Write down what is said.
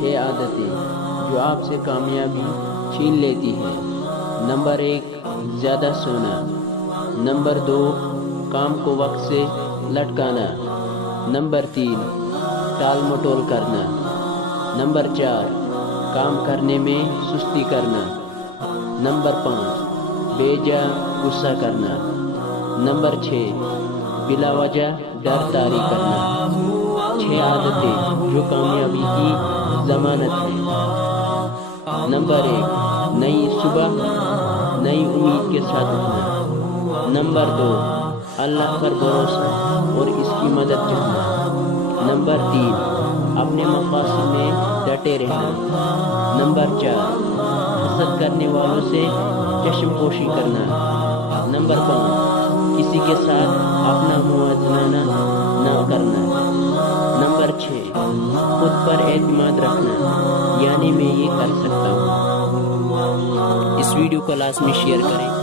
6 عادتیں جو آپ سے کامیابی چھین لیتی ہیں۔ نمبر 1 زیادہ سونا۔ نمبر 2 کام کو وقت سے لٹکانا۔ نمبر 3 ٹال مٹول کرنا۔ نمبر 4 کام کرنے میں سستی کرنا۔ نمبر 5 بے جا غصہ کرنا۔ نمبر 6 بلا وجہ ڈر طاری کرنا۔ 6 عادتیں جو کامیابی کی ضمانت ہے۔ نمبر 1 نئی صبح نئی امید کے ساتھ اٹھنا۔ نمبر 2 اللہ پر بھروسہ اور اس کی مدد چاہنا۔ نمبر 3 اپنے مقاصد میں ڈٹے رہنا۔ نمبر 4 حسد کرنے والوں سے چشم پوشی کرنا۔ نمبر 5 کسی کے ساتھ اپنا موازنہ نہ کرنا۔ نمبر 6 خود پر اعتماد رکھنا، یعنی میں یہ کر سکتا ہوں۔ اس ویڈیو کو لازمی شیئر کریں۔